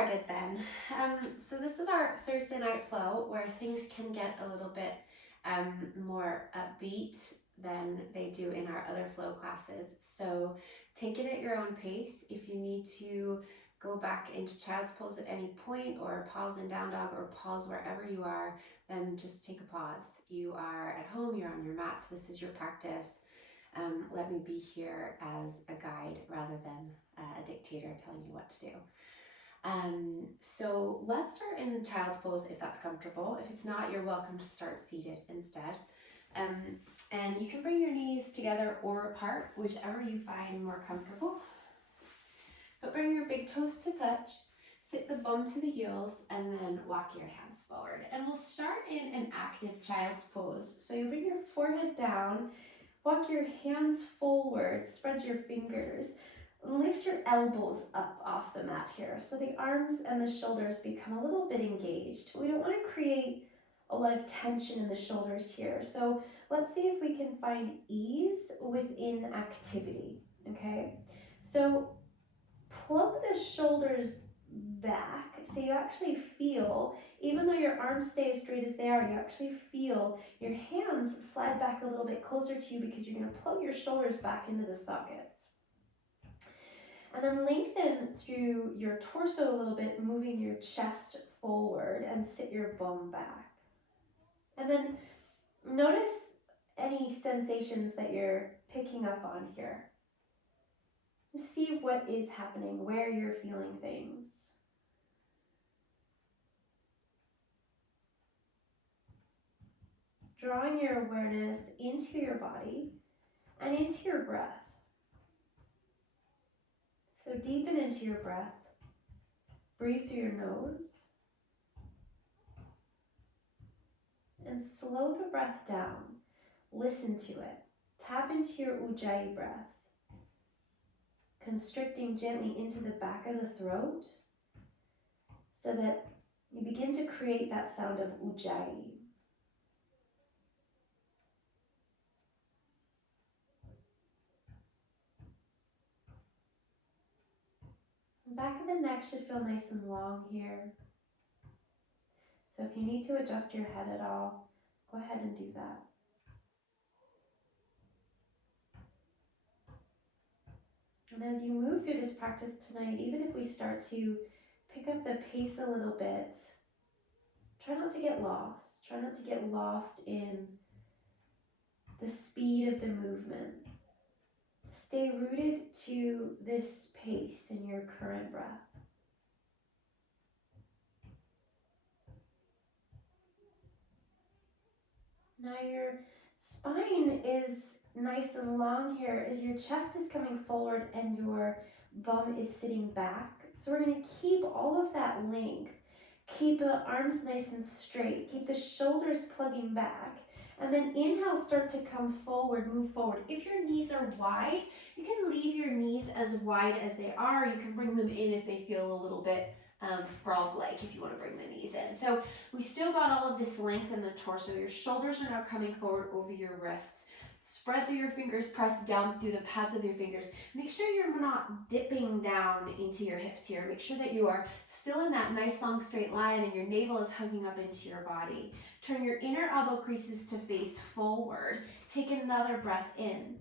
started then. So this is our Thursday night flow where things can get a little bit more upbeat than they do in our other flow classes. So take it at your own pace. If you need to go back into child's pose at any point, or pause in down dog, or pause wherever you are, then just take a pause. You are at home, you're on your mat, so this is your practice. Let me be here as a guide rather than a dictator telling you what to do. So let's start in child's pose if that's comfortable. If it's not, you're welcome to start seated instead. And you can bring your knees together or apart, whichever you find more comfortable. But bring your big toes to touch, sit the bum to the heels, and then walk your hands forward. And we'll start in an active child's pose. So you bring your forehead down, walk your hands forward, spread your fingers, lift your elbows up off the mat here. So the arms and the shoulders become a little bit engaged. We don't want to create a lot of tension in the shoulders here. So let's see if we can find ease within activity, okay? So plug the shoulders back so you actually feel, even though your arms stay as straight as they are, you actually feel your hands slide back a little bit closer to you because you're going to plug your shoulders back into the sockets. And then lengthen through your torso a little bit, moving your chest forward, and sit your bum back. And then notice any sensations that you're picking up on here. See what is happening, where you're feeling things. Drawing your awareness into your body and into your breath. So deepen into your breath. Breathe through your nose. And slow the breath down. Listen to it. Tap into your ujjayi breath. Constricting gently into the back of the throat so that you begin to create that sound of ujjayi. The back of the neck should feel nice and long here. So if you need to adjust your head at all, go ahead and do that. And as you move through this practice tonight, even if we start to pick up the pace a little bit, try not to get lost. Try not to get lost in the speed of the movement. Stay rooted to this pace in your current breath. Now your spine is nice and long here as your chest is coming forward and your bum is sitting back. So we're going to keep all of that length. Keep the arms nice and straight. Keep the shoulders plugging back. And then inhale, start to come forward, move forward. If your knees are wide, you can leave your knees as wide as they are. You can bring them in if they feel a little bit frog-like, if you want to bring the knees in. So we still got all of this length in the torso. Your shoulders are now coming forward over your wrists. Spread through your fingers, press down through the pads of your fingers. Make sure you're not dipping down into your hips here. Make sure that you are still in that nice long straight line and your navel is hugging up into your body. Turn your inner elbow creases to face forward. Take another breath in.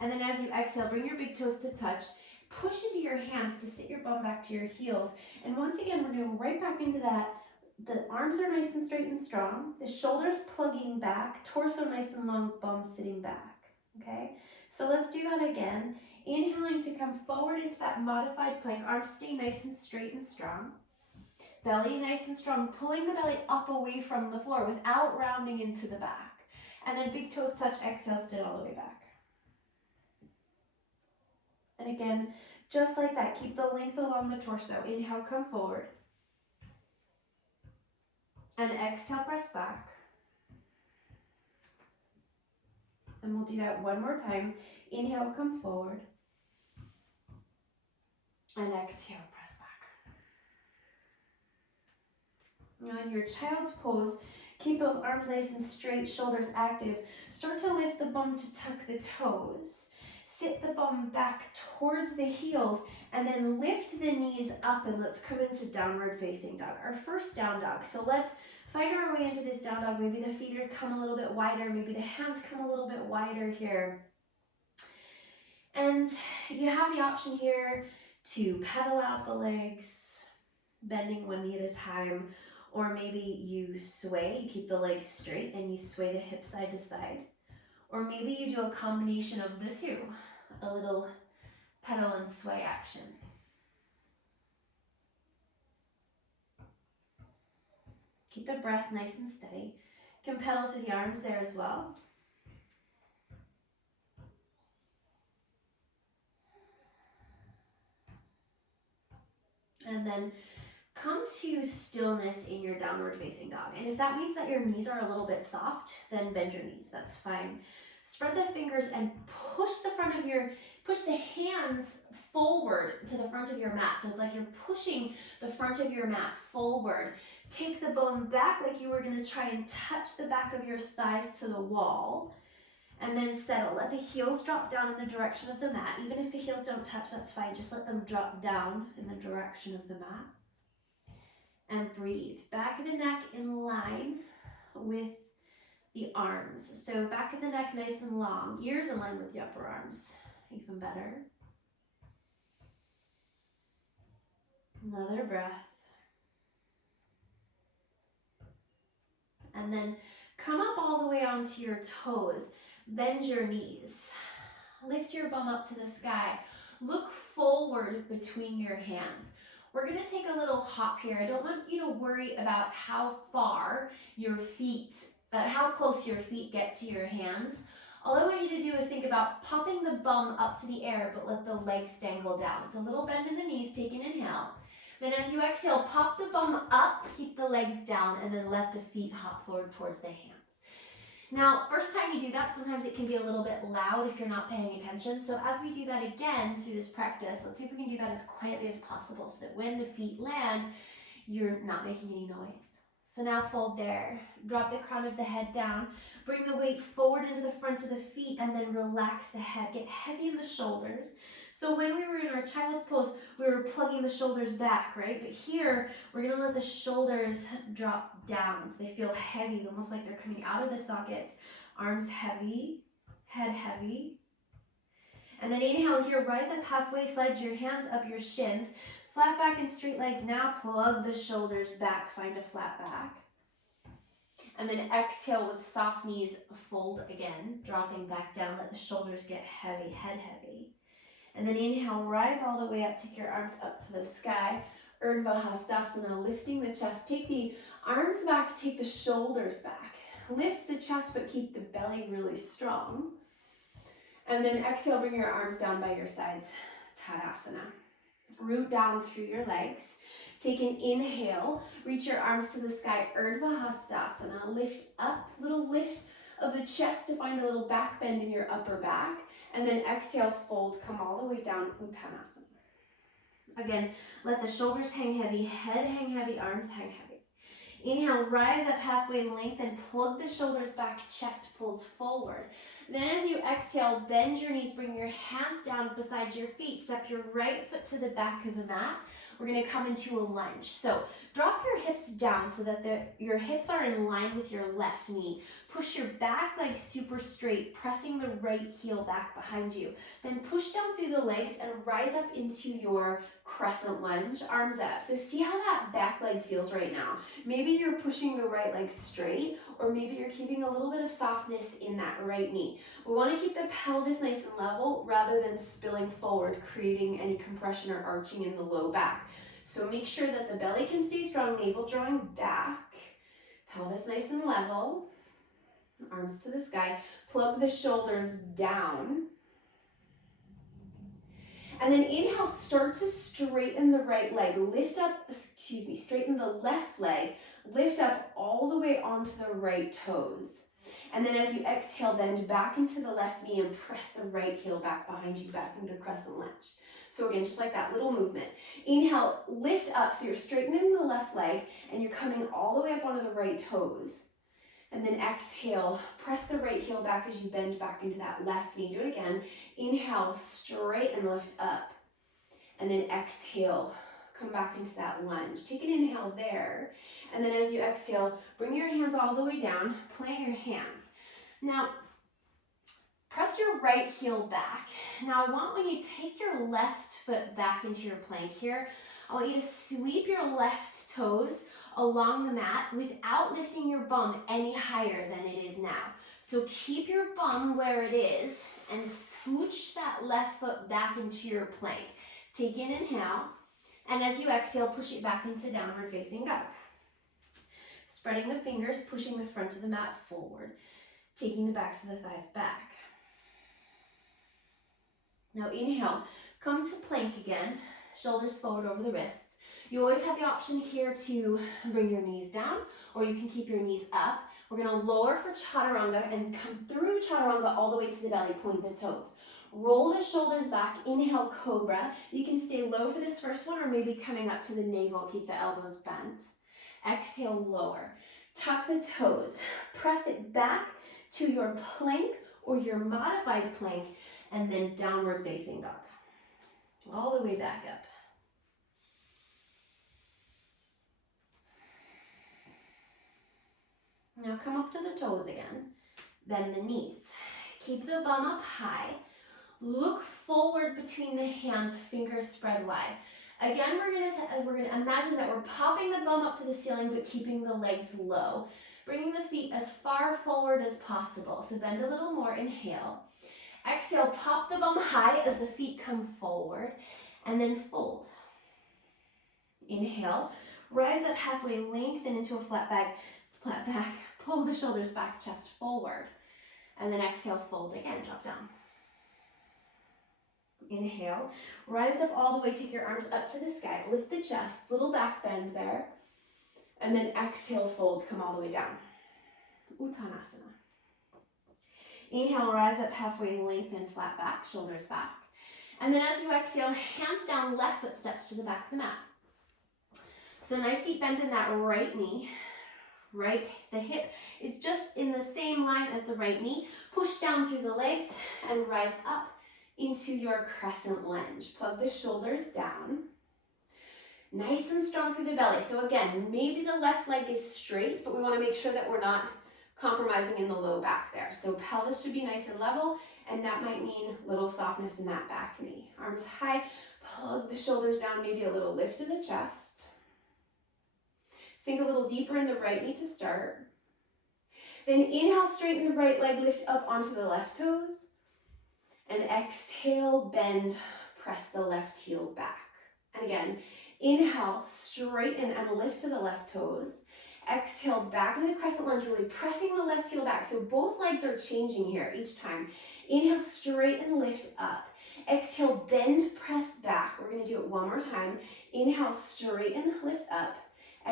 And then as you exhale, bring your big toes to touch. Push into your hands to sit your bum back to your heels. And once again, we're going to go right back into that. The arms are nice and straight and strong. The shoulders plugging back. Torso nice and long, bum sitting back. Okay? So let's do that again. Inhaling to come forward into that modified plank. Arms stay nice and straight and strong. Belly nice and strong. Pulling the belly up away from the floor without rounding into the back. And then big toes touch. Exhale, sit all the way back. And again, just like that, keep the length along the torso. Inhale, come forward. And exhale, press back. And we'll do that one more time. Inhale, come forward. And exhale, press back. Now in your child's pose, keep those arms nice and straight, shoulders active. Start to lift the bum to tuck the toes. sit the bum back towards the heels, and then lift the knees up, and let's come into downward facing dog, our first down dog. So let's find our way into this down dog. Maybe the feet are come a little bit wider, maybe the hands come a little bit wider here. And you have the option here to pedal out the legs, bending one knee at a time, or maybe you sway, you keep the legs straight and you sway the hip side to side. Or maybe you do a combination of the two, a little pedal and sway action. Keep the breath nice and steady. You can pedal through the arms there as well. And then come to stillness in your downward facing dog. And if that means that your knees are a little bit soft, then bend your knees, that's fine. Spread the fingers and push the hands forward to the front of your mat. So it's like you're pushing the front of your mat forward. Take the bone back like you were gonna try and touch the back of your thighs to the wall. And then settle. Let the heels drop down in the direction of the mat. Even if the heels don't touch, that's fine. Just let them drop down in the direction of the mat. And breathe. Back of the neck in line with the arms. So back of the neck nice and long. Ears in line with the upper arms. Even better. Another breath. And then come up all the way onto your toes. Bend your knees. Lift your bum up to the sky. Look forward between your hands. We're going to take a little hop here. I don't want you to worry about how far your feet, how close your feet get to your hands. All I want you to do is think about popping the bum up to the air, but let the legs dangle down. So a little bend in the knees, take an inhale. Then as you exhale, pop the bum up, keep the legs down, and then let the feet hop forward towards the hands. Now, first time you do that, sometimes it can be a little bit loud if you're not paying attention. So as we do that again through this practice, let's see if we can do that as quietly as possible so that when the feet land, you're not making any noise. So now fold there. Drop the crown of the head down. Bring the weight forward into the front of the feet and then relax the head. Get heavy in the shoulders. So when we were in our child's pose, we were plugging the shoulders back, right? But here, we're gonna let the shoulders drop down so they feel heavy, almost like they're coming out of the sockets. Arms heavy, head heavy. And then inhale here, rise up halfway, slide your hands up your shins. Flat back and straight legs. Now plug the shoulders back, find a flat back. And then exhale with soft knees, fold again, dropping back down, let the shoulders get heavy, head heavy. And then inhale, rise all the way up, take your arms up to the sky. Urdhva Hastasana, lifting the chest. Take the arms back, take the shoulders back. Lift the chest, but keep the belly really strong. And then exhale, bring your arms down by your sides, Tadasana. Root down through your legs. Take an inhale, reach your arms to the sky, Urdhva Hastasana. Lift up, little lift of the chest to find a little back bend in your upper back. And then exhale, fold, come all the way down, Uttanasana. Again, let the shoulders hang heavy, head hang heavy, arms hang heavy. Inhale, rise up halfway, lengthen, plug the shoulders back, chest pulls forward. Then as you exhale, bend your knees, bring your hands down beside your feet. Step your right foot to the back of the mat. We're going to come into a lunge. So drop your hips down so that your hips are in line with your left knee. Push your back leg super straight, pressing the right heel back behind you. Then push down through the legs and rise up into your crescent lunge, arms up. So see how that back leg feels right now. Maybe you're pushing the right leg straight, or maybe you're keeping a little bit of softness in that right knee. We want to keep the pelvis nice and level rather than spilling forward, creating any compression or arching in the low back. So make sure that the belly can stay strong, navel drawing back, pelvis nice and level, arms to the sky, plug the shoulders down. And then inhale, start to straighten the right leg, straighten the left leg, lift up all the way onto the right toes. And then as you exhale, bend back into the left knee and press the right heel back behind you, back into crescent lunge. So again, just like that little movement. Inhale, lift up, so you're straightening the left leg and you're coming all the way up onto the right toes. And then exhale, press the right heel back as you bend back into that left knee. Do it again. Inhale, straight and lift up. And then exhale, come back into that lunge. Take an inhale there. And then as you exhale, bring your hands all the way down, plant your hands. Now, press your right heel back. Now I want when you take your left foot back into your plank here, I want you to sweep your left toes along the mat without lifting your bum any higher than it is now. So keep your bum where it is and scooch that left foot back into your plank. Take an inhale, and as you exhale, push it back into downward facing dog. Spreading the fingers, pushing the front of the mat forward, taking the backs of the thighs back. Now inhale, come to plank again, shoulders forward over the wrists. You always have the option here to bring your knees down, or you can keep your knees up. We're gonna lower for chaturanga and come through chaturanga all the way to the belly, point the toes. Roll the shoulders back, inhale, cobra. You can stay low for this first one or maybe coming up to the navel, keep the elbows bent. Exhale, lower. Tuck the toes, press it back to your plank or your modified plank, and then downward facing dog. All the way back up. Now come up to the toes again, bend the knees. Keep the bum up high. Look forward between the hands, fingers spread wide. Again, we're gonna imagine that we're popping the bum up to the ceiling, but keeping the legs low. Bringing the feet as far forward as possible. So bend a little more, inhale. Exhale, pop the bum high as the feet come forward, and then fold. Inhale, rise up halfway, lengthen into a flat back, pull the shoulders back, chest forward. And then exhale, fold again, drop down. Inhale, rise up all the way, take your arms up to the sky, lift the chest, little back bend there. And then exhale, fold, come all the way down. Uttanasana. Inhale, rise up halfway, lengthen, flat back, shoulders back. And then as you exhale, hands down, left foot steps to the back of the mat. So nice deep bend in that right knee. Right, the hip is just in the same line as the right knee. Push down through the legs and rise up into your crescent lunge. Plug the shoulders down. Nice and strong through the belly. So again, maybe the left leg is straight, but we want to make sure that we're not compromising in the low back there. So pelvis should be nice and level, and that might mean little softness in that back knee. Arms high, plug the shoulders down, maybe a little lift to the chest. Sink a little deeper in the right knee to start. Then inhale, straighten the right leg, lift up onto the left toes. And exhale, bend, press the left heel back. And again, inhale, straighten and lift to the left toes. Exhale, back into the crescent lunge, really pressing the left heel back. So both legs are changing here each time. Inhale, straighten, lift up. Exhale, bend, press back. We're gonna do it one more time. Inhale, straighten, lift up.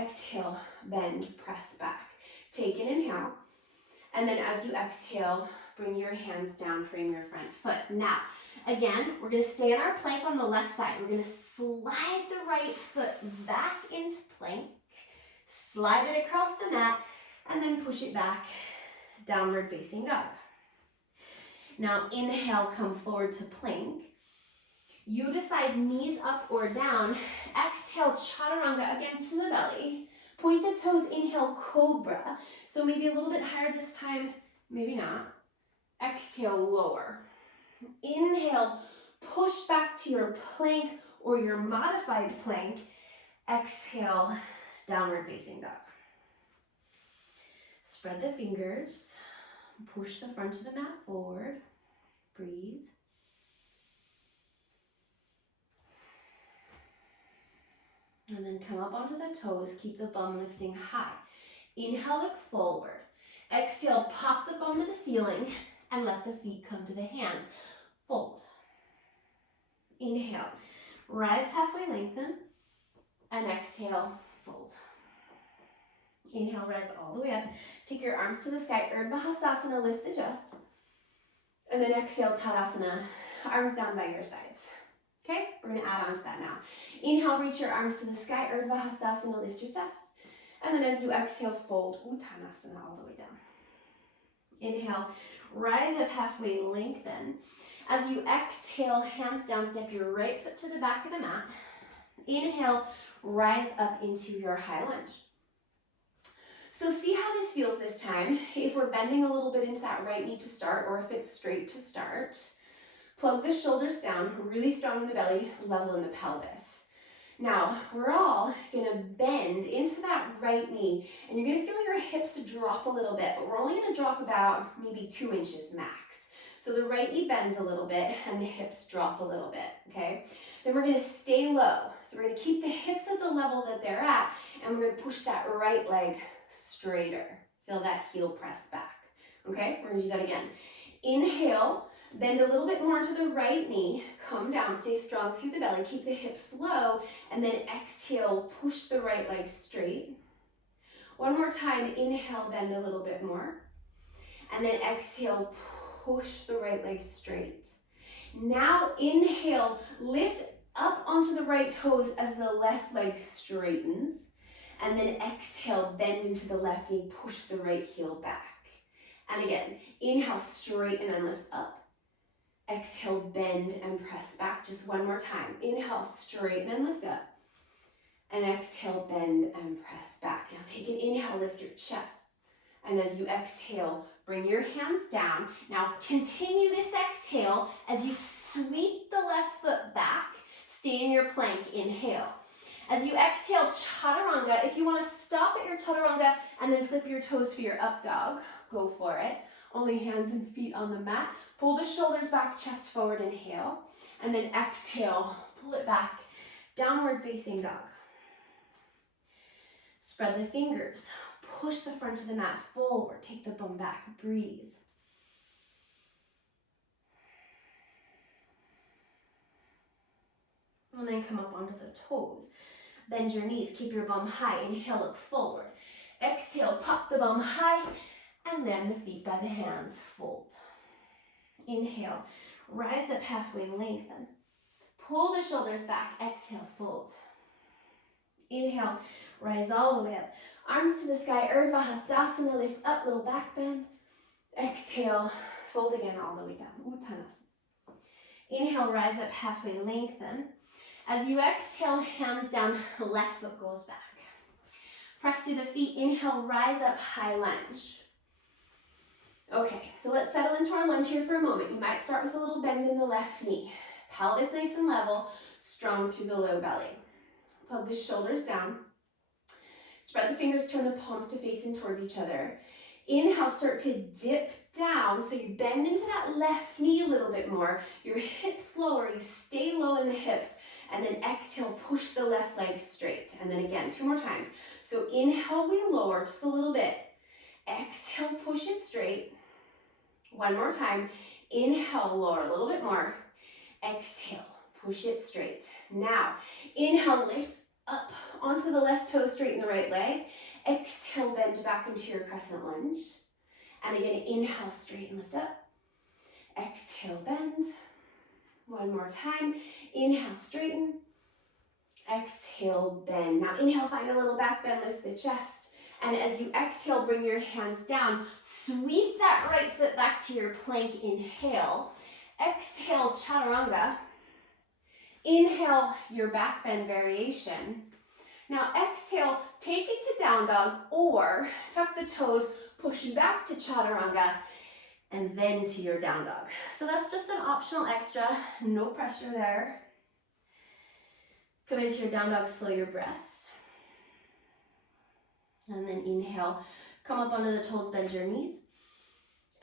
Exhale, bend, press back. Take an inhale. And then as you exhale, bring your hands down, frame your front foot. Now, again, we're gonna stay in our plank on the left side. We're gonna slide the right foot back into plank, slide it across the mat, and then push it back, downward facing dog. Now, inhale, come forward to plank. You decide knees up or down. Exhale, chaturanga, again to the belly. Point the toes, inhale, cobra. So maybe a little bit higher this time, maybe not. Exhale, lower. Inhale, push back to your plank or your modified plank. Exhale, downward facing dog. Spread the fingers. Push the front of the mat forward. Breathe. And then come up onto the toes, keep the bum lifting high. Inhale, look forward. Exhale, pop the bum to the ceiling and let the feet come to the hands. Fold. Inhale, rise halfway, lengthen. And exhale, fold. Inhale, rise all the way up. Take your arms to the sky, Urdhva Hastasana, lift the chest. And then exhale, Tadasana, arms down by your sides. Okay, we're gonna add on to that now. Inhale, reach your arms to the sky, Urdhva Hastasana, lift your chest. And then as you exhale, fold Uttanasana all the way down. Inhale, rise up halfway, lengthen. As you exhale, hands down, step your right foot to the back of the mat. Inhale, rise up into your high lunge. So see how this feels this time. If we're bending a little bit into that right knee to start, or if it's straight to start, plug the shoulders down, really strong in the belly, level in the pelvis. Now, we're all gonna bend into that right knee, and you're gonna feel your hips drop a little bit, but we're only gonna drop about maybe 2 inches max. So the right knee bends a little bit and the hips drop a little bit, okay? Then we're gonna stay low. So we're gonna keep the hips at the level that they're at, and we're gonna push that right leg straighter. Feel that heel press back, okay? We're gonna do that again. Inhale, bend a little bit more to the right knee, come down, stay strong through the belly, keep the hips low, and then exhale, push the right leg straight. One more time, inhale, bend a little bit more, and then exhale, push the right leg straight. Now inhale, lift up onto the right toes as the left leg straightens, and then exhale, bend into the left knee, push the right heel back. And again, inhale, straighten and lift up. Exhale, bend and press back. Just one more time. Inhale, straighten and lift up. And exhale, bend and press back. Now take an inhale, lift your chest. And as you exhale, bring your hands down. Now continue this exhale as you sweep the left foot back. Stay in your plank, inhale. As you exhale, chaturanga. If you want to stop at your chaturanga and then flip your toes for your up dog, go for it. Only hands and feet on the mat. Pull the shoulders back, chest forward, inhale. And then exhale, pull it back, downward facing dog. Spread the fingers. Push the front of the mat forward. Take the bum back. Breathe. And then come up onto the toes. Bend your knees. Keep your bum high. Inhale, look forward. Exhale, pop the bum high. And then the feet by the hands, fold. Inhale, rise up halfway, lengthen. Pull the shoulders back. Exhale, fold. Inhale, rise all the way up. Arms to the sky, Urdhva Hastasana, lift up, little back bend. Exhale, fold again all the way down, Uttanasana. Inhale, rise up halfway, lengthen. As you exhale, hands down, left foot goes back. Press through the feet, inhale, rise up, high lunge. Okay, so let's settle into our lunge here for a moment. You might start with a little bend in the left knee. Pelvis nice and level, strong through the low belly. Plug the shoulders down. Spread the fingers, turn the palms to face in towards each other. Inhale, start to dip down, so you bend into that left knee a little bit more. Your hips lower, you stay low in the hips, and then exhale, push the left leg straight. And then again, 2 more times. So inhale, we lower just a little bit. Exhale, push it straight. One more time. Inhale, lower a little bit more. Exhale, push it straight. Now, inhale, lift up onto the left toe, straighten the right leg. Exhale, bend back into your crescent lunge. And again, inhale, straighten, lift up. Exhale, bend. One more time. Inhale, straighten. Exhale, bend. Now inhale, find a little back bend, lift the chest. And as you exhale, bring your hands down. Sweep that right foot back to your plank. Inhale. Exhale, chaturanga. Inhale, your back bend variation. Now exhale, take it to down dog or tuck the toes, push back to chaturanga, and then to your down dog. So that's just an optional extra, no pressure there. Come into your down dog, slow your breath. And then inhale, come up onto the toes, bend your knees.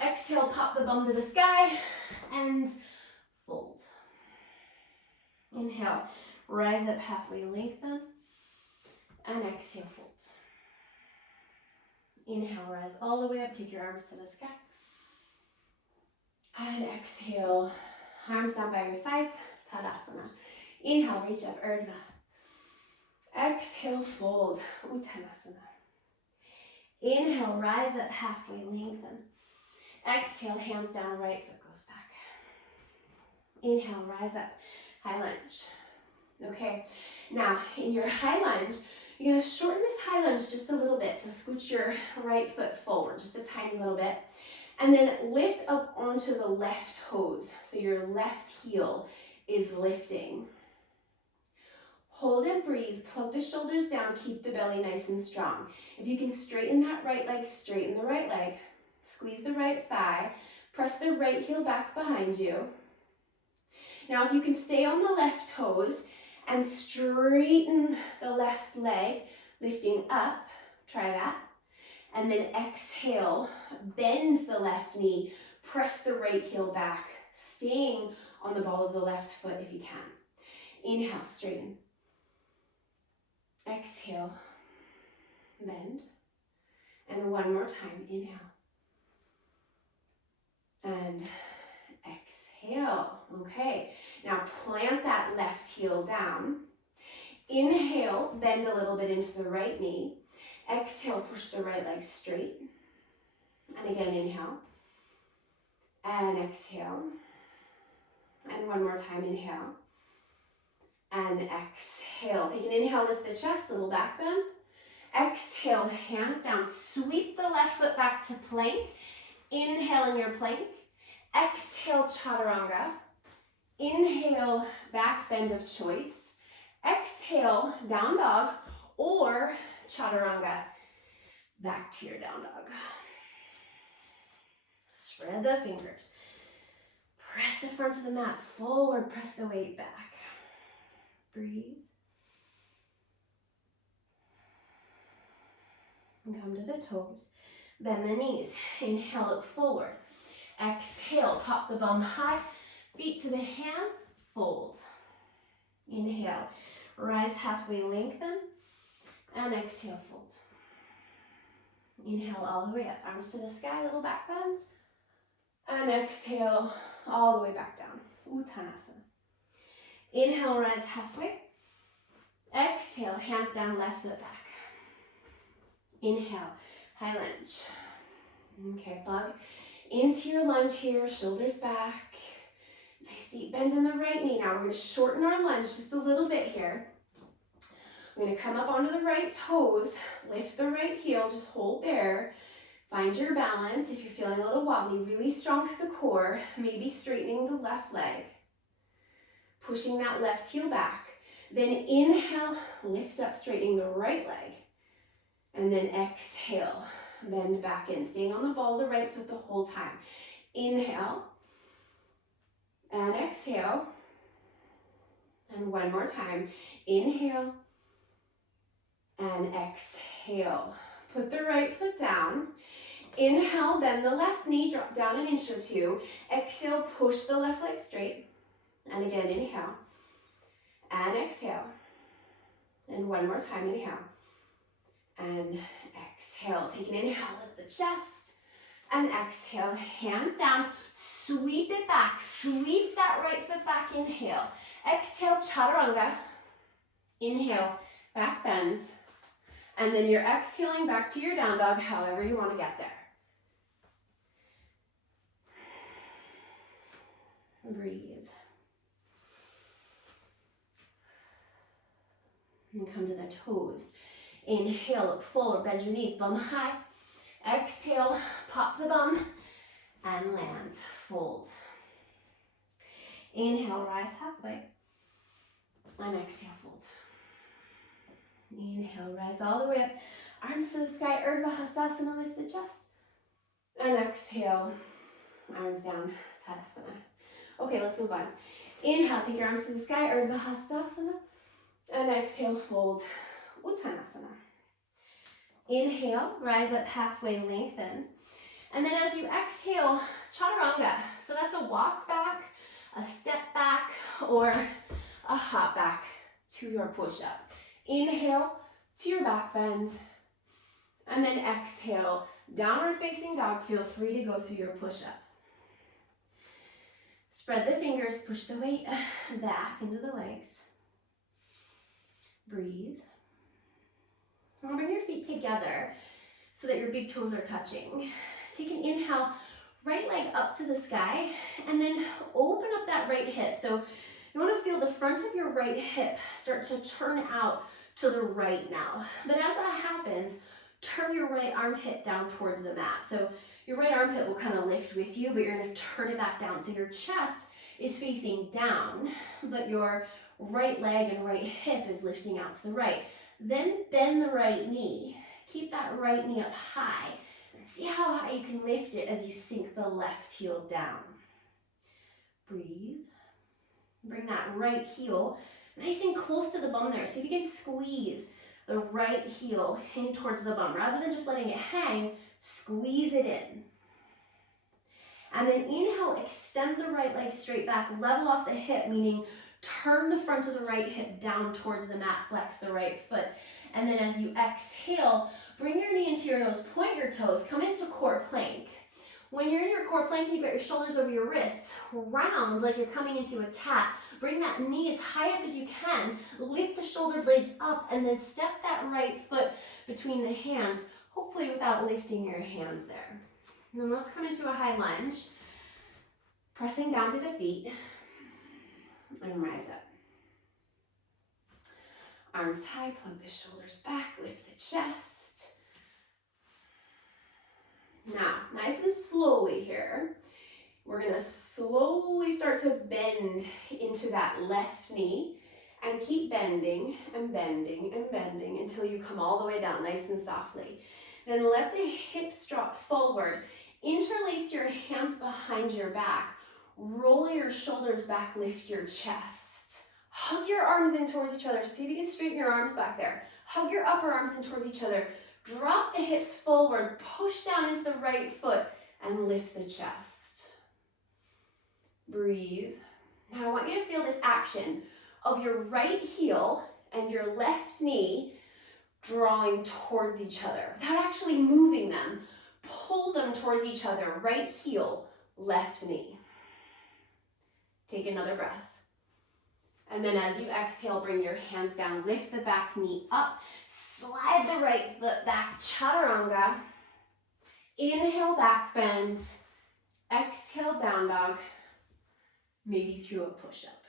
Exhale, pop the bum to the sky and fold. Inhale, rise up halfway, lengthen. And exhale, fold. Inhale, rise all the way up, take your arms to the sky. And exhale, arms down by your sides, Tadasana. Inhale, reach up, Urdhva. Exhale, fold, Uttanasana. Inhale, rise up halfway, lengthen. Exhale, hands down, right foot goes back. Inhale, rise up, high lunge. Okay, now in your high lunge, you're gonna shorten this high lunge just a little bit. So scooch your right foot forward, just a tiny little bit. And then lift up onto the left toes. So your left heel is lifting. Hold and breathe, plug the shoulders down, keep the belly nice and strong. If you can straighten that right leg, straighten the right leg. Squeeze the right thigh, press the right heel back behind you. Now if you can stay on the left toes and straighten the left leg, lifting up, try that. And then exhale, bend the left knee, press the right heel back, staying on the ball of the left foot if you can. Inhale, straighten. Exhale, bend. And one more time, inhale. And exhale. Okay, now plant that left heel down. Inhale, bend a little bit into the right knee. Exhale, push the right leg straight. And again, inhale. And exhale. And one more time, inhale. And exhale. Take an inhale, lift the chest, little back bend. Exhale, hands down. Sweep the left foot back to plank. Inhale in your plank. Exhale, chaturanga. Inhale, back bend of choice. Exhale, down dog or chaturanga. Back to your down dog. Spread the fingers. Press the front of the mat forward, press the weight back. Breathe. And come to the toes. Bend the knees. Inhale, look forward. Exhale, pop the bum high. Feet to the hands, fold. Inhale, rise halfway, lengthen. And exhale, fold. Inhale all the way up, arms to the sky, little back bend. And exhale, all the way back down, Uttanasana. Inhale, rise halfway. Exhale, hands down, left foot back. Inhale, high lunge. Okay, plug into your lunge here, shoulders back. Nice deep bend in the right knee. Now we're going to shorten our lunge just a little bit here. We're going to come up onto the right toes, lift the right heel, just hold there. Find your balance. If you're feeling a little wobbly, really strong through the core, maybe straightening the left leg. Pushing that left heel back. Then inhale, lift up, straightening the right leg. And then exhale, bend back in, staying on the ball of the right foot the whole time. Inhale, and exhale. And one more time. Inhale, and exhale. Put the right foot down. Inhale, bend the left knee, drop down an inch or two. Exhale, push the left leg straight. And again, inhale. And exhale. And one more time, inhale. And exhale. Take an inhale, lift the chest. And exhale, hands down. Sweep it back. Sweep that right foot back. Inhale. Exhale, chaturanga. Inhale, back bend. And then you're exhaling back to your down dog, however you want to get there. Breathe. And come to the toes. Inhale, look forward, bend your knees, bum high. Exhale, pop the bum and land, fold. Inhale, rise halfway. And exhale, fold. Inhale, rise all the way up. Arms to the sky, Urdhva Hastasana, lift the chest. And exhale, arms down, Tadasana. Okay, let's move on. Inhale, take your arms to the sky, Urdhva Hastasana. And exhale, fold, Uttanasana. Inhale, rise up halfway, lengthen. And then as you exhale, chaturanga. So that's a walk back, a step back, or a hop back to your push-up. Inhale to your back bend. And then exhale, downward facing dog. Feel free to go through your push-up. Spread the fingers, push the weight back into the legs. Breathe. Now bring your feet together so that your big toes are touching. Take an inhale, right leg up to the sky, and then open up that right hip. So you want to feel the front of your right hip start to turn out to the right now. But as that happens, turn your right armpit down towards the mat. So Your right armpit will kind of lift with you, but you're going to turn it back down. So your chest is facing down, but your right leg and right hip is lifting out to the right. Then bend the right knee. Keep that right knee up high. And see how high you can lift it as you sink the left heel down. Breathe. Bring that right heel nice and close to the bum there. See if you can squeeze the right heel in towards the bum. Rather than just letting it hang, squeeze it in. And then inhale, extend the right leg straight back, level off the hip, meaning turn the front of the right hip down towards the mat, flex the right foot. And then as you exhale, bring your knee into your nose, point your toes, come into core plank. When you're in your core plank, you've got your shoulders over your wrists, round like you're coming into a cat. Bring that knee as high up as you can, lift the shoulder blades up, and then step that right foot between the hands, hopefully without lifting your hands there. And then let's come into a high lunge, pressing down through the feet, and rise up. Arms high, plug the shoulders back, lift the chest. Now, nice and slowly here, we're gonna slowly start to bend into that left knee and keep bending and bending and bending until you come all the way down nice and softly. Then let the hips drop forward, interlace your hands behind your back, roll your shoulders back, lift your chest. Hug your arms in towards each other. See if you can straighten your arms back there. Hug your upper arms in towards each other. Drop the hips forward, push down into the right foot, and lift the chest. Breathe. Now I want you to feel this action of your right heel and your left knee drawing towards each other. Without actually moving them, pull them towards each other. Right heel, left knee. Take another breath. And then as you exhale, bring your hands down, lift the back knee up, slide the right foot back, chaturanga. Inhale, back bend. Exhale, down dog. Maybe through a push-up.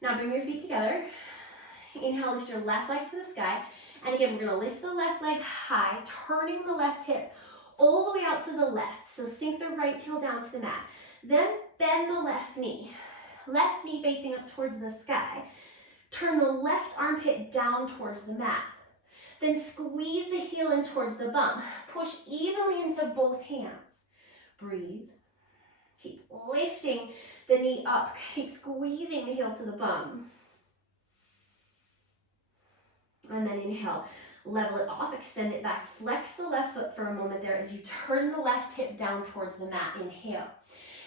Now bring your feet together. Inhale, lift your left leg to the sky. And again, we're gonna lift the left leg high, turning the left hip all the way out to the left. So sink the right heel down to the mat. Then bend the left knee facing up towards the sky. Turn the left armpit down towards the mat. Then squeeze the heel in towards the bum. Push evenly into both hands. Breathe. Keep lifting the knee up. Keep squeezing the heel to the bum. And then inhale, level it off, extend it back. Flex the left foot for a moment there as you turn the left hip down towards the mat. Inhale.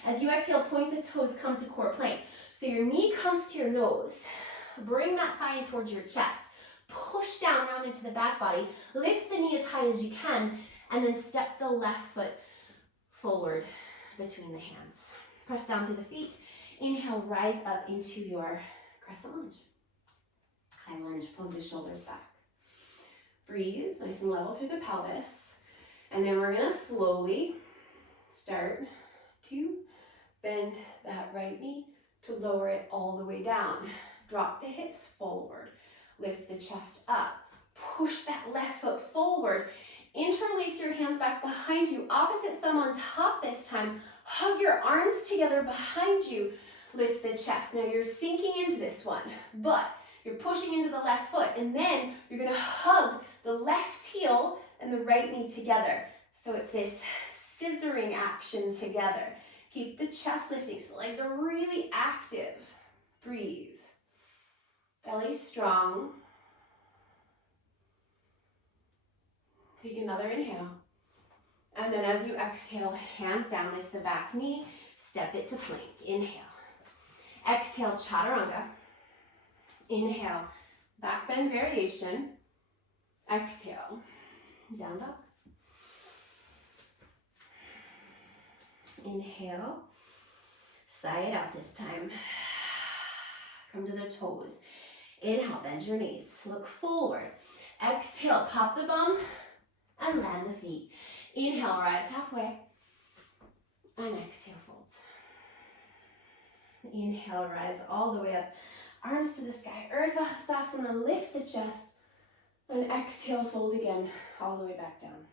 As you exhale, point the toes, come to core plank. So your knee comes to your nose. Bring that thigh in towards your chest. Push down round into the back body. Lift the knee as high as you can, and then step the left foot forward between the hands. Press down through the feet. Inhale, rise up into your crescent lunge. High lunge, plug the shoulders back. Breathe, nice and level through the pelvis. And then we're gonna slowly start to bend that right knee to lower it all the way down. Drop the hips forward. Lift the chest up. Push that left foot forward. Interlace your hands back behind you. Opposite thumb on top this time. Hug your arms together behind you. Lift the chest. Now you're sinking into this one, but you're pushing into the left foot, and then you're gonna hug the left heel and the right knee together. So it's this scissoring action together. Keep the chest lifting so legs are really active. Breathe. Belly strong. Take another inhale. And then as you exhale, hands down, lift the back knee, step it to plank. Inhale. Exhale, chaturanga. Inhale, back bend variation. Exhale, down dog. Inhale, sigh it out this time. Come to the toes. Inhale, bend your knees, look forward. Exhale, pop the bum and land the feet. Inhale, rise halfway. And exhale, fold. Inhale, rise all the way up. Arms to the sky. Urdhva Hastasana, lift the chest. And exhale, fold again, all the way back down.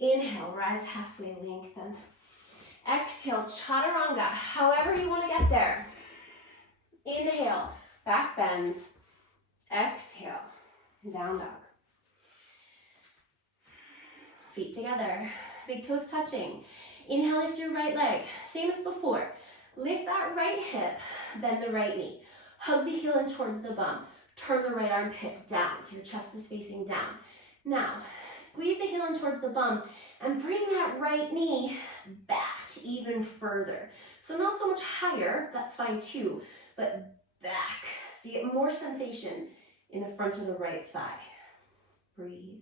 Inhale, rise halfway, lengthen. Exhale, chaturanga, however you want to get there. Inhale, back bend. Exhale, down dog. Feet together, big toes touching. Inhale, lift your right leg, same as before. Lift that right hip, bend the right knee. Hug the heel in towards the bum. Turn the right armpit down so your chest is facing down. Now, squeeze the heel in towards the bum and bring that right knee back even further. So not so much higher, that's fine too, but back. So you get more sensation in the front of the right thigh. Breathe.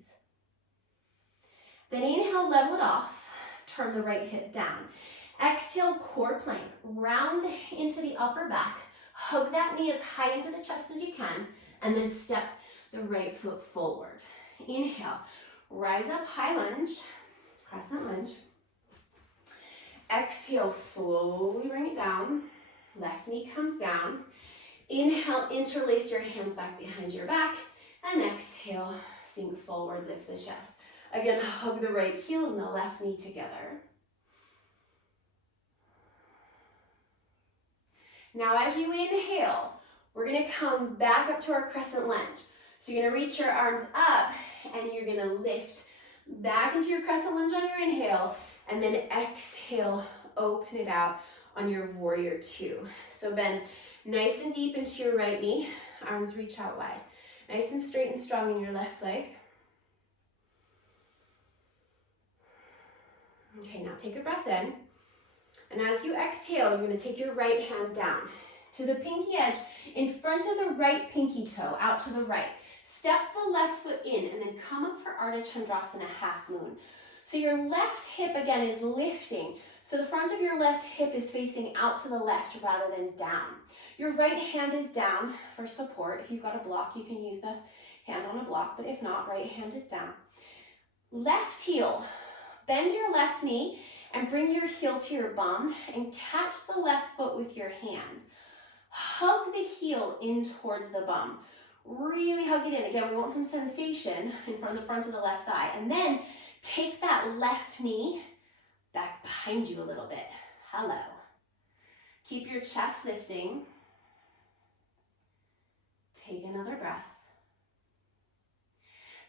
Then inhale, level it off. Turn the right hip down. Exhale, core plank. Round into the upper back. Hug that knee as high into the chest as you can, and then step the right foot forward. Inhale, rise up, high lunge, crescent lunge. Exhale, slowly bring it down. Left knee comes down. Inhale, interlace your hands back behind your back, and exhale, sink forward, lift the chest. Again, hug the right heel and the left knee together. Now as you inhale, we're gonna come back up to our crescent lunge. So you're gonna reach your arms up and you're gonna lift back into your crescent lunge on your inhale, and then exhale, open it out on your warrior two. So bend nice and deep into your right knee, arms reach out wide. Nice and straight and strong in your left leg. Okay, now take a breath in. And as you exhale, you're going to take your right hand down to the pinky edge in front of the right pinky toe, out to the right. Step the left foot in and then come up for Ardha Chandrasana, half moon. So your left hip again is lifting. So the front of your left hip is facing out to the left rather than down. Your right hand is down for support. If you've got a block, you can use the hand on a block, but if not, right hand is down. Left heel, bend your left knee and bring your heel to your bum and catch the left foot with your hand. Hug the heel in towards the bum. Really hug it in. Again, we want some sensation in front of the front of the left thigh. And then take that left knee back behind you a little bit. Hello. Keep your chest lifting. Take another breath.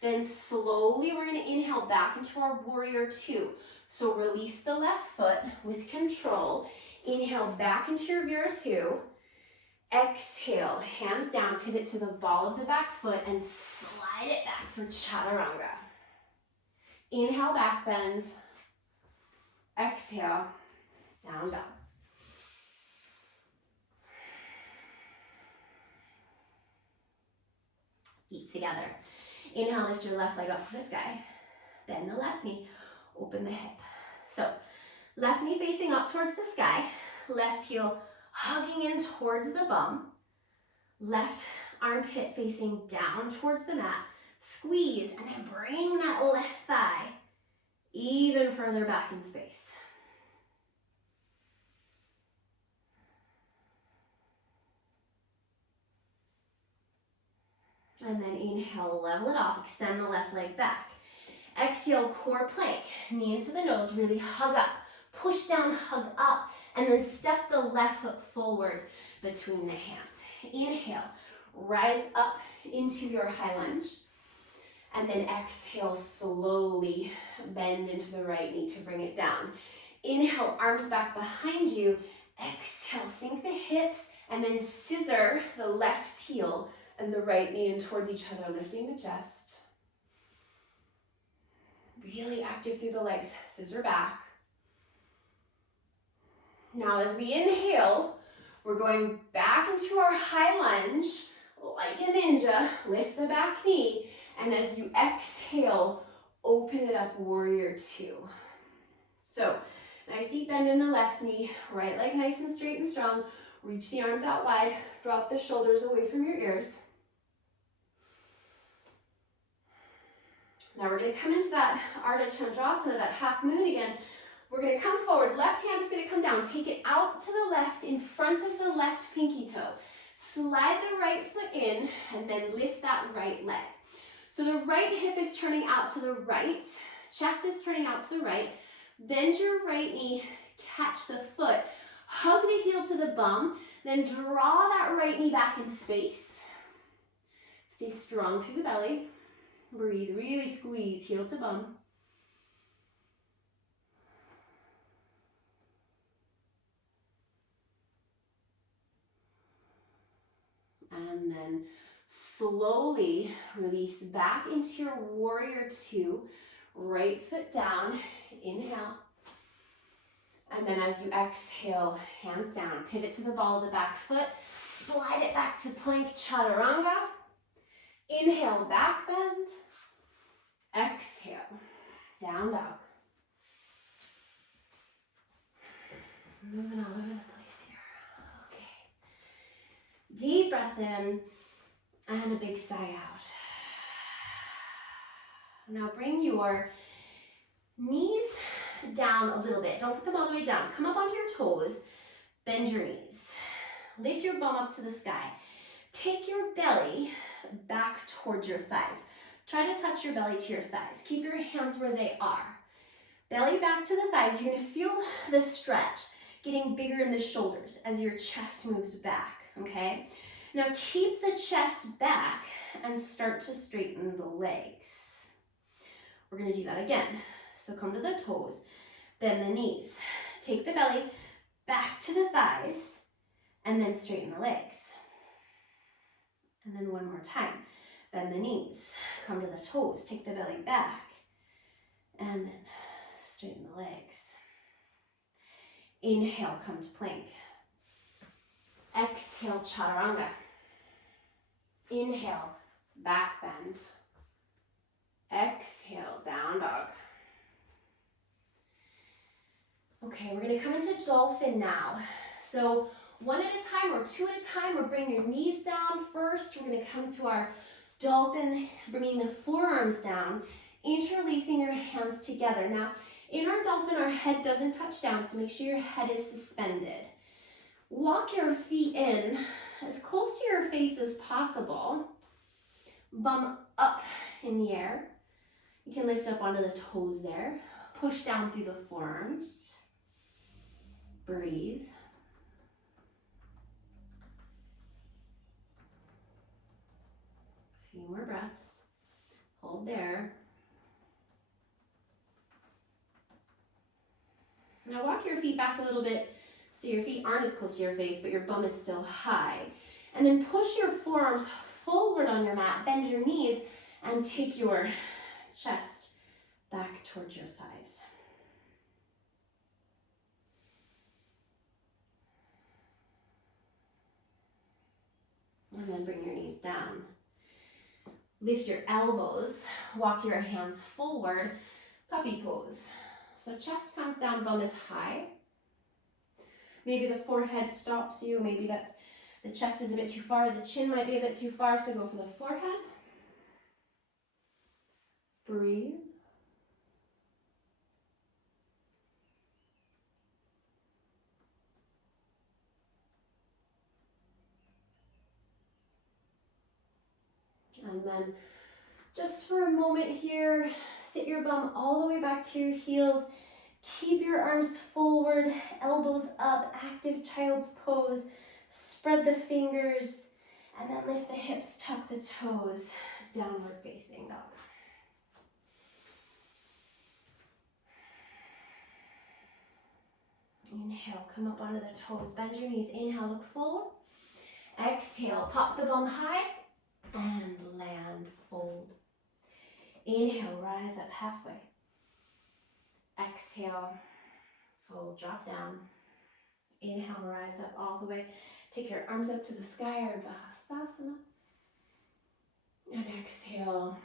Then slowly we're going to inhale back into our warrior two. So release the left foot with control. Inhale back into your warrior two. Exhale, hands down, pivot to the ball of the back foot and slide it back for chaturanga. Inhale, back bend. Exhale, down dog. Feet together. Inhale, lift your left leg up to the sky. Bend the left knee, open the hip. So, left knee facing up towards the sky. Left heel hugging in towards the bum. Left armpit facing down towards the mat. Squeeze and then bring that left thigh even further back in space. And then inhale, level it off, extend the left leg back. Exhale, core plank, knee into the nose, really hug up. Push down, hug up, and then step the left foot forward between the hands. Inhale, rise up into your high lunge. And then exhale, slowly bend into the right knee to bring it down. Inhale, arms back behind you. Exhale, sink the hips, and then scissor the left heel and the right knee in towards each other, lifting the chest. Really active through the legs, scissor back. Now as we inhale, we're going back into our high lunge, like a ninja, lift the back knee, and as you exhale, open it up, warrior two. So, nice deep bend in the left knee, right leg nice and straight and strong, reach the arms out wide, drop the shoulders away from your ears. Now we're going to come into that Ardha Chandrasana, that half moon again. We're going to come forward, left hand is going to come down, take it out to the left in front of the left pinky toe. Slide the right foot in and then lift that right leg. So the right hip is turning out to the right. chest is turning out to the right. Bend your right knee, catch the foot, hug the heel to the bum, then draw that right knee back in space. Stay strong through the belly. Breathe, really squeeze heel to bum. And then slowly release back into your warrior two. Right foot down, inhale. And then as you exhale, hands down, pivot to the ball of the back foot, slide it back to plank chaturanga. Inhale, back bend. Exhale, down dog. Moving all over the place here. Okay. Deep breath in and a big sigh out. Now bring your knees down a little bit. Don't put them all the way down. Come up onto your toes. Bend your knees. Lift your bum up to the sky. Take your belly back towards your thighs. Try to touch your belly to your thighs. Keep your hands where they are. Belly back to the thighs. You're going to feel the stretch getting bigger in the shoulders as your chest moves back, okay? Now keep the chest back and start to straighten the legs. We're going to do that again. So come to the toes, bend the knees. Take the belly back to the thighs and then straighten the legs. And then one more time. Bend the knees, come to the toes, take the belly back and then straighten the legs. Inhale, come to plank. Exhale, chaturanga. Inhale, back bend. Exhale, down dog. Okay, we're gonna come into dolphin now. So one at a time or two at a time, or bring your knees down first. We're gonna come to our dolphin, bringing the forearms down, interlacing your hands together. Now, in our dolphin, our head doesn't touch down, so make sure your head is suspended. Walk your feet in as close to your face as possible. Bum up in the air. You can lift up onto the toes there. Push down through the forearms. Breathe. A few more breaths. Hold there. Now walk your feet back a little bit so your feet aren't as close to your face, but your bum is still high. And then push your forearms forward on your mat, bend your knees, and take your chest back towards your thighs. And then bring your knees down. Lift your elbows, walk your hands forward, puppy pose. So chest comes down, bum is high. Maybe the forehead stops you, maybe that's the chest is a bit too far, the chin might be a bit too far, so go for the forehead. Breathe. And then just for a moment here, sit your bum all the way back to your heels. Keep your arms forward, elbows up, active child's pose. Spread the fingers, and then lift the hips, tuck the toes, downward facing dog. Inhale, come up onto the toes, bend your knees. Inhale, look forward. Exhale, pop the bum high, and land, fold. Inhale, rise up halfway. Exhale, fold, drop down. Inhale, rise up all the way. Take your arms up to the sky, Ardha Hastasana. And exhale,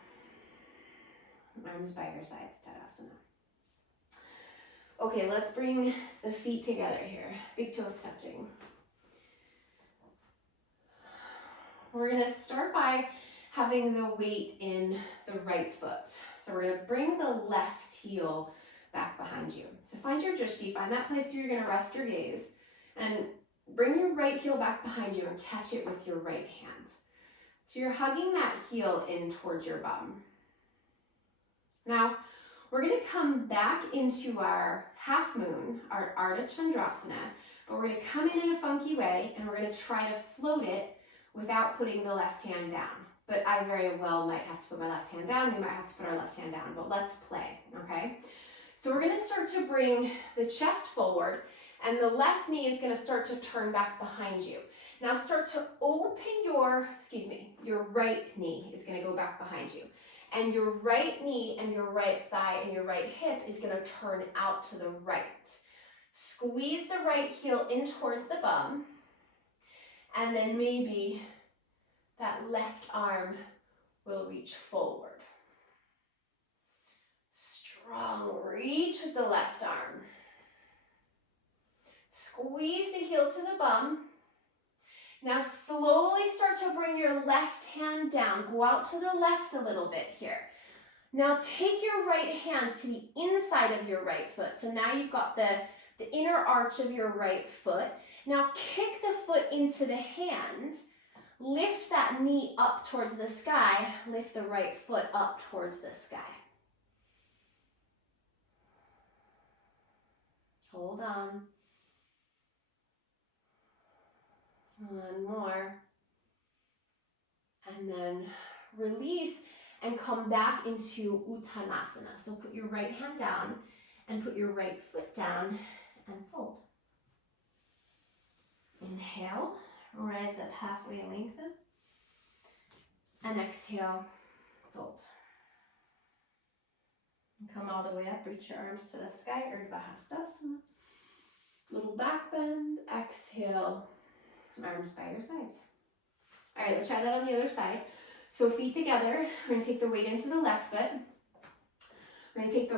arms by your sides, Tadasana. Okay, let's bring the feet together here. Big toes touching. We're gonna start by having the weight in the right foot. So we're gonna bring the left heel back behind you. So find your drishti, find that place where you're gonna rest your gaze, and bring your right heel back behind you and catch it with your right hand. So you're hugging that heel in towards your bum. Now, We're gonna come back into our half moon, our Ardha Chandrasana, but we're gonna come in a funky way and we're gonna try to float it without putting the left hand down. But I very well might have to put my left hand down, we might have to put our left hand down, but let's play, okay? So we're gonna start to bring the chest forward and the left knee is gonna start to turn back behind you. Now start to open your right knee is gonna go back behind you. And your right knee and your right thigh and your right hip is gonna turn out to the right. Squeeze the right heel in towards the bum. And then maybe that left arm will reach forward. Strong reach with the left arm. Squeeze the heel to the bum. Now slowly start to bring your left hand down. Go out to the left a little bit here. Now take your right hand to the inside of your right foot. So now you've got the inner arch of your right foot. Now kick the foot into the hand. Lift that knee up towards the sky. Lift the right foot up towards the sky. Hold on. One more. And then release and come back into Uttanasana. So put your right hand down and put your right foot down and fold. Inhale, rise up halfway, lengthen. And exhale, fold. And come all the way up, reach your arms to the sky, Urdhva Hastasana. Little back bend, exhale, arms by your sides. All right, let's try that on the other side. So feet together, we're gonna take the weight into the left foot. We're gonna take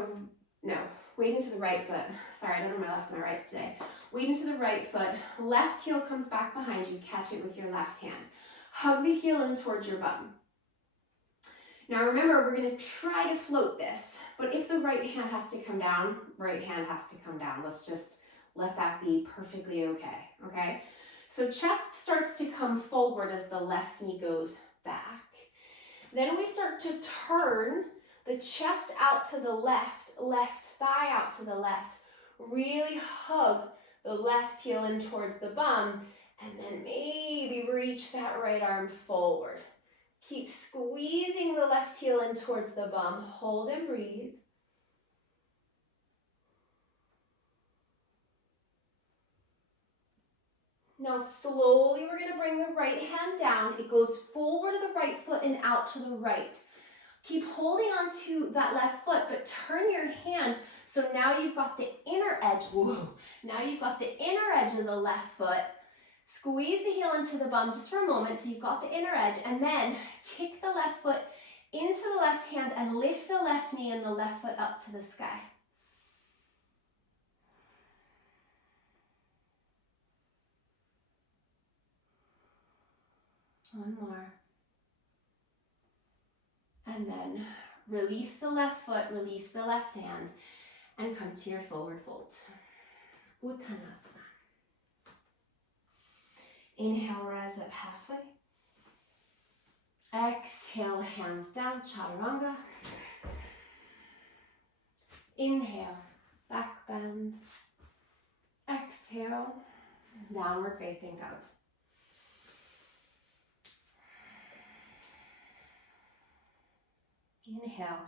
weight into the right foot. Sorry, I don't know my lefts and my rights today. Weight into the right foot, left heel comes back behind you, catch it with your left hand. Hug the heel in towards your bum. Now remember, we're gonna try to float this, but if the right hand has to come down, right hand has to come down. Let's just let that be perfectly okay, okay? So chest starts to come forward as the left knee goes back. Then we start to turn the chest out to the left thigh out to the left. Really hug the left heel in towards the bum, and then maybe reach that right arm forward. Keep squeezing the left heel in towards the bum. Hold and breathe. Now slowly we're going to bring the right hand down. It goes forward to the right foot and out to the right. Keep holding on to that left foot, but turn your hand so now you've got the inner edge. Whoa! Now you've got the inner edge of the left foot. Squeeze the heel into the bum just for a moment so you've got the inner edge, and then kick the left foot into the left hand and lift the left knee and the left foot up to the sky. One more. And then release the left foot, release the left hand, and come to your forward fold. Uttanasana. Inhale, rise up halfway. Exhale, hands down, chaturanga. Inhale, back bend. Exhale, downward facing dog. Inhale,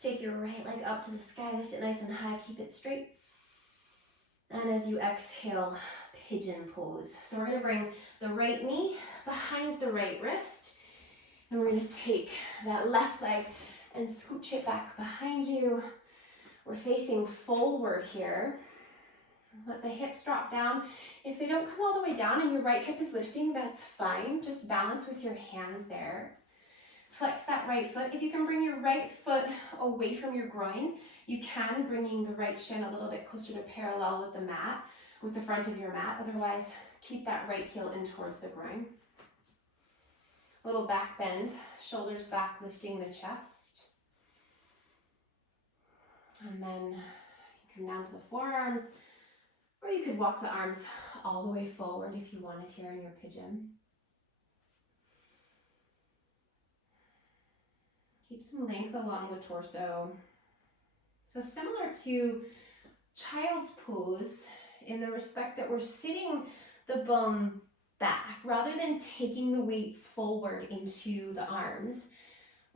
take your right leg up to the sky, lift it nice and high, keep it straight. And as you exhale, pigeon pose. So we're gonna bring the right knee behind the right wrist, and we're gonna take that left leg and scooch it back behind you. We're facing forward here. Let the hips drop down. If they don't come all the way down and your right hip is lifting, that's fine. Just balance with your hands there. Flex that right foot. If you can bring your right foot away from your groin, you can, bringing the right shin a little bit closer to parallel with the mat, with the front of your mat. Otherwise, keep that right heel in towards the groin. Little back bend, shoulders back, lifting the chest. And then you come down to the forearms, or you could walk the arms all the way forward if you wanted here in your pigeon. Keep some length along the torso. So similar to child's pose in the respect that we're sitting the bum back rather than taking the weight forward into the arms.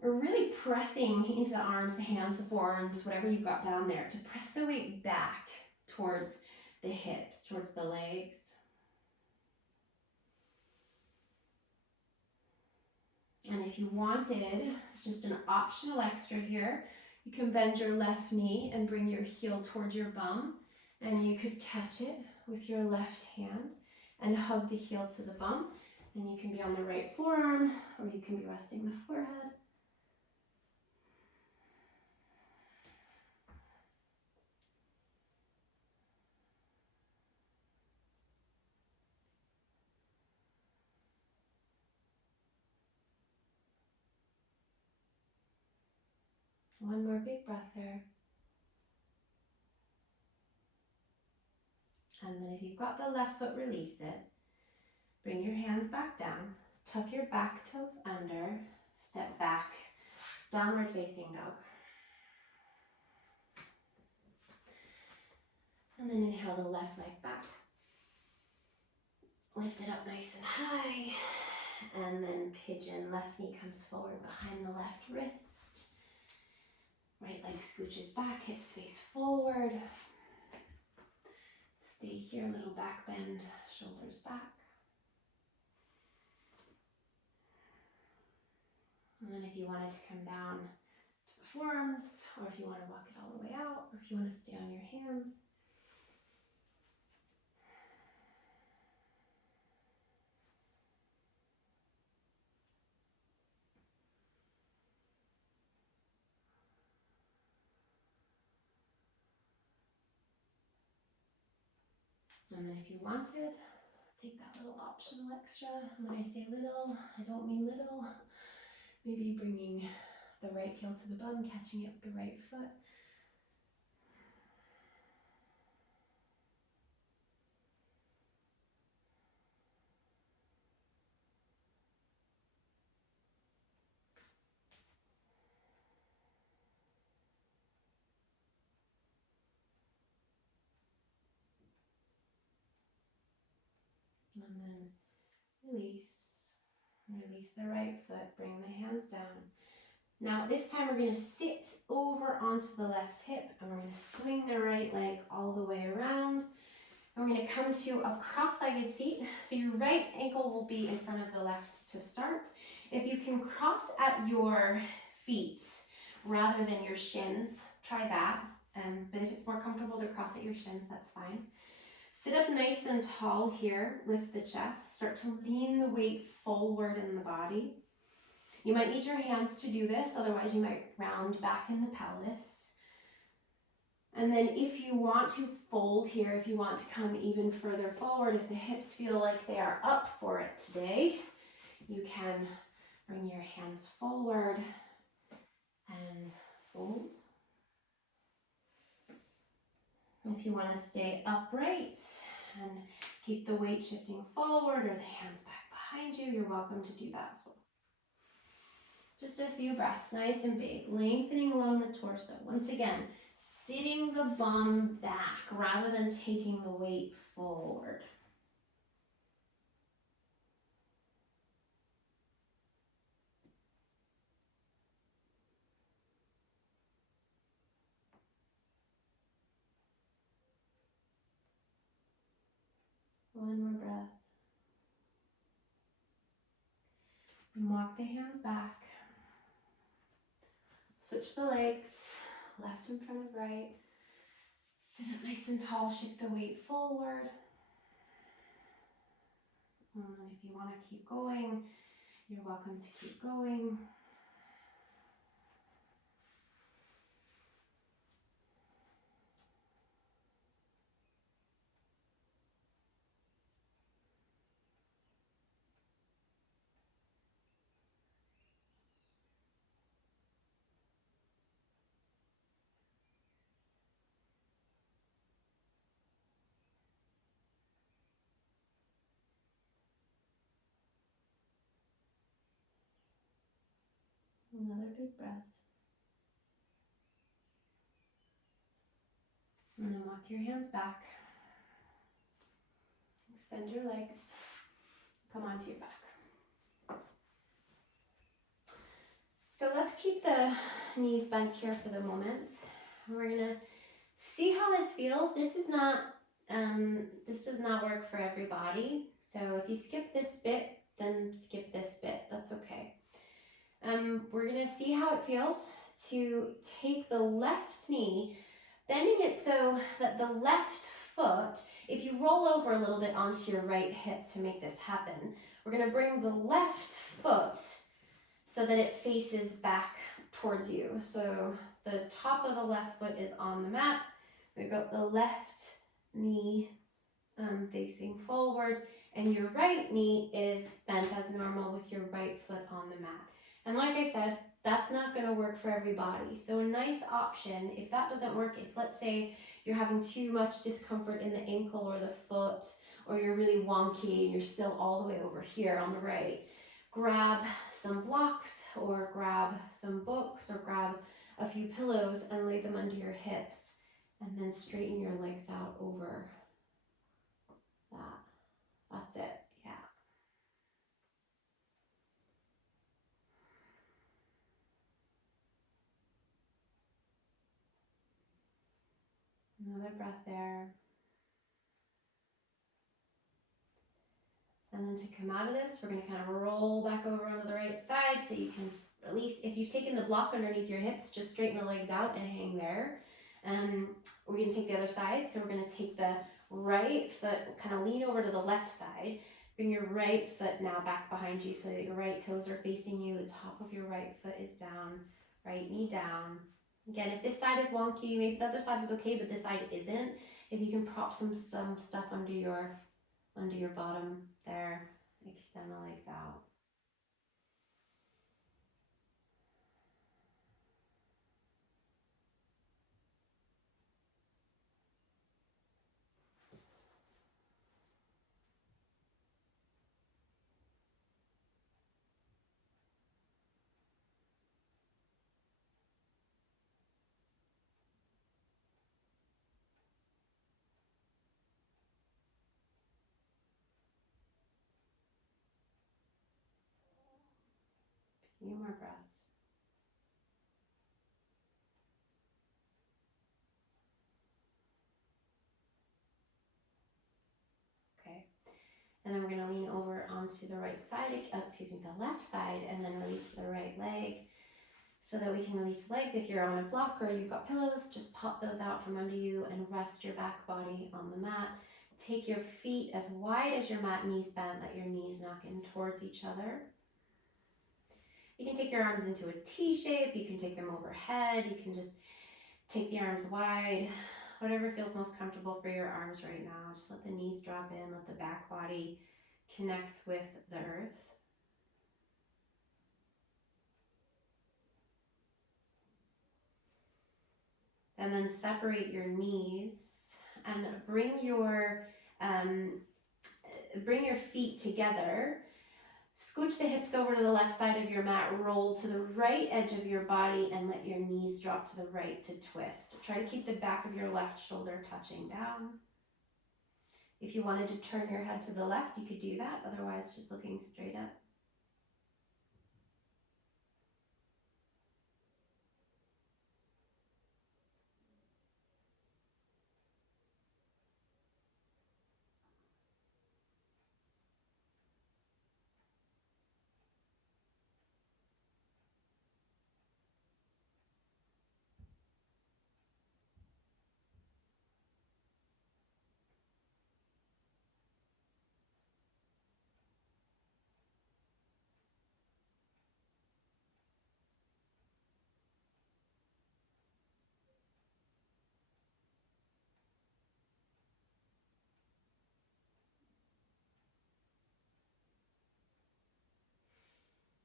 We're really pressing into the arms, the hands, the forearms, whatever you've got down there, to press the weight back towards the hips, towards the legs. And if you wanted, it's just an optional extra here, you can bend your left knee and bring your heel towards your bum, and you could catch it with your left hand and hug the heel to the bum. And you can be on the right forearm, or you can be resting the forehead. One more big breath there. And then if you've got the left foot, release it. Bring your hands back down. Tuck your back toes under. Step back. Downward facing dog. And then inhale the left leg back. Lift it up nice and high. And then pigeon. Left knee comes forward behind the left wrist. Right leg scooches back, hips face forward. Stay here, little back bend, shoulders back. And then if you wanted to come down to the forearms, or if you want to walk it all the way out, or if you want to stay on your hands. And then if you wanted, take that little optional extra. And when I say little, I don't mean little. Maybe bringing the right heel to the bum, catching it with the right foot. And then release. Release the right foot, bring the hands down. Now this time we're going to sit over onto the left hip and we're going to swing the right leg all the way around. And we're going to come to a cross-legged seat. So your right ankle will be in front of the left to start. If you can cross at your feet rather than your shins, try that. But if it's more comfortable to cross at your shins, that's fine. Sit up nice and tall here, lift the chest, start to lean the weight forward in the body. You might need your hands to do this, otherwise you might round back in the pelvis. And then if you want to fold here, if you want to come even further forward, if the hips feel like they are up for it today, you can bring your hands forward and fold. If you want to stay upright and keep the weight shifting forward or the hands back behind you, you're welcome to do that as well. Just a few breaths, nice and big, lengthening along the torso. Once again, sitting the bum back rather than taking the weight forward. One more breath. And walk the hands back. Switch the legs, left in front of right. Sit up nice and tall, shift the weight forward. And if you want to keep going, you're welcome to keep going. Another big breath. Walk your hands back. Extend your legs. Come onto your back. So let's keep the knees bent here for the moment. We're gonna see how this feels. This does not work for everybody. So if you skip this bit, then skip this bit. That's okay. We're gonna see how it feels to take the left knee, bending it so that the left foot, if you roll over a little bit onto your right hip to make this happen, we're gonna bring the left foot so that it faces back towards you. So the top of the left foot is on the mat. We've got the left knee facing forward, and your right knee is bent as normal with your right foot on the mat. And like I said, that's not going to work for everybody. So a nice option, if that doesn't work, if let's say you're having too much discomfort in the ankle or the foot, or you're really wonky and you're still all the way over here on the right, grab some blocks or grab some books or grab a few pillows and lay them under your hips, and then straighten your legs out over that. That's it. Yeah. Another breath there. And then to come out of this, we're going to kind of roll back over onto the right side so you can release. If you've taken the block underneath your hips, just straighten the legs out and hang there. We're going to take the other side. So we're going to take the right foot, kind of lean over to the left side. Bring your right foot now back behind you so that your right toes are facing you. The top of your right foot is down, right knee down. Again, if this side is wonky, maybe the other side was okay, but this side isn't. If you can prop some stuff under your bottom there, extend the legs out. A few more breaths. Okay. And then we're going to lean over onto the right side, the left side, and then release the right leg so that we can release the legs. If you're on a block or you've got pillows, just pop those out from under you and rest your back body on the mat. Take your feet as wide as your mat, knees bent, let your knees knock in towards each other. You can take your arms into a T shape, you can take them overhead, you can just take the arms wide, whatever feels most comfortable for your arms right now. Just let the knees drop in, let the back body connect with the earth. And then separate your knees and bring your feet together. Scooch the hips over to the left side of your mat, roll to the right edge of your body, and let your knees drop to the right to twist. Try to keep the back of your left shoulder touching down. If you wanted to turn your head to the left, you could do that. Otherwise, just looking straight up.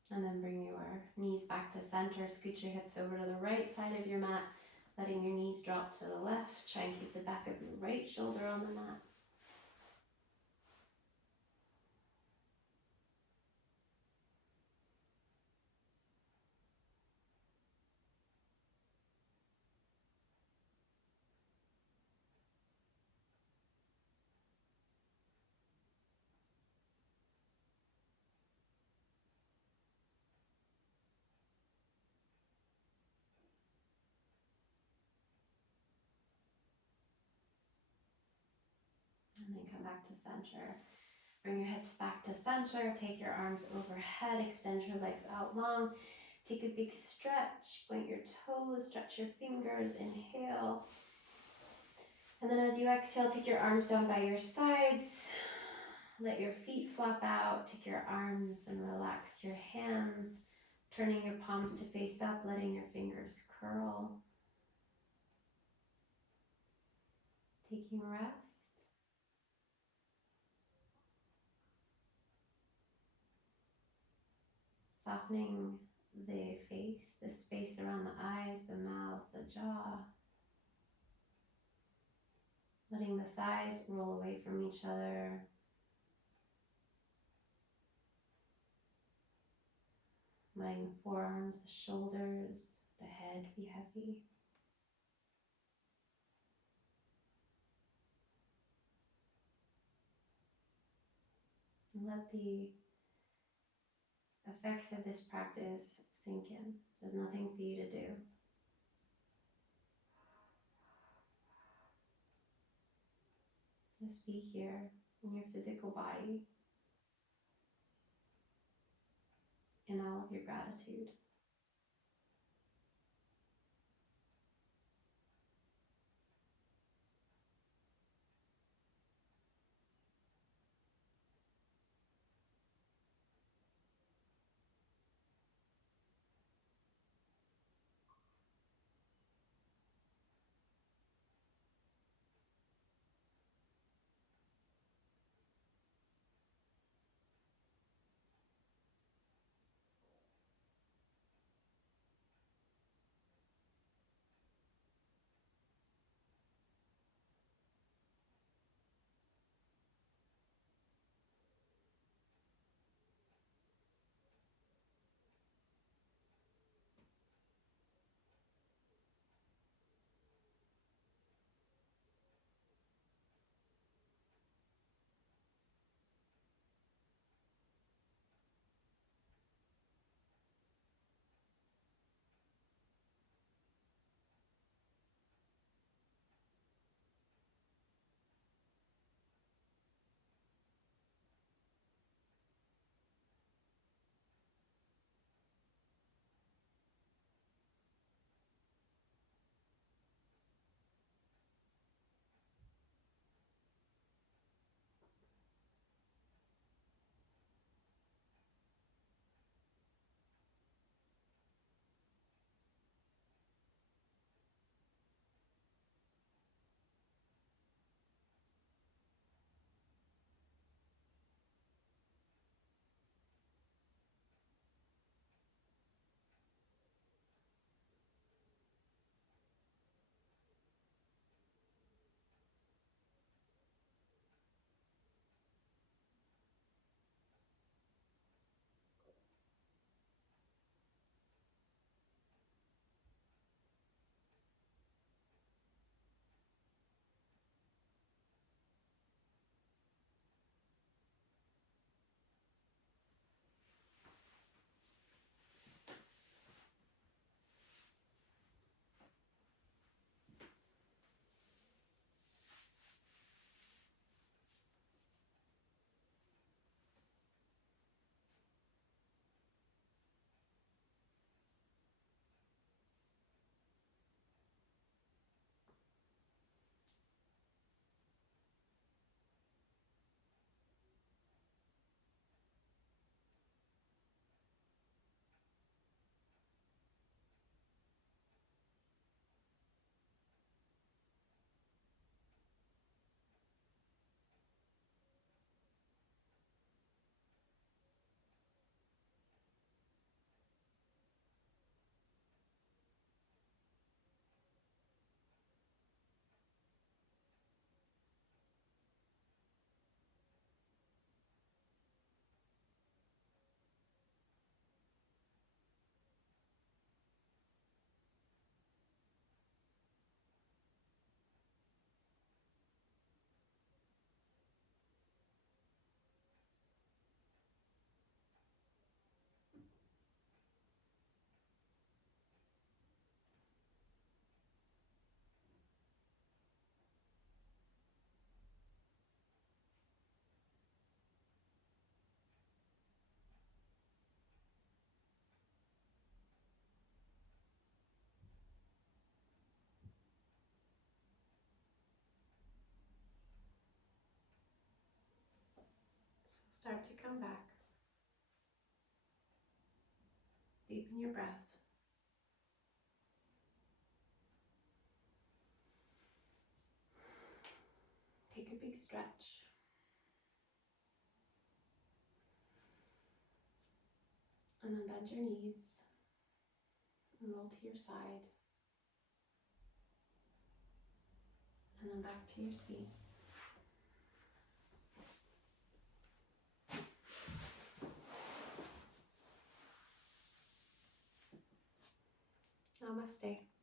And then bring your knees back to center. Scoot your hips over to the right side of your mat, letting your knees drop to the left. Try and keep the back of your right shoulder on the mat. back to center. Bring your hips back to center. Take your arms overhead. Extend your legs out long. Take a big stretch. Point your toes. Stretch your fingers. Inhale. And then as you exhale, take your arms down by your sides. Let your feet flop out. Take your arms and relax your hands. Turning your palms to face up. Letting your fingers curl. Taking rest. Softening the face, the space around the eyes, the mouth, the jaw. Letting the thighs roll away from each other. Letting the forearms, the shoulders, the head be heavy. And let the effects of this practice sink in. There's nothing for you to do. Just be here in your physical body, in all of your gratitude. start to come back. Deepen your breath. Take a big stretch. And then bend your knees and roll to your side. And then back to your seat. Namaste.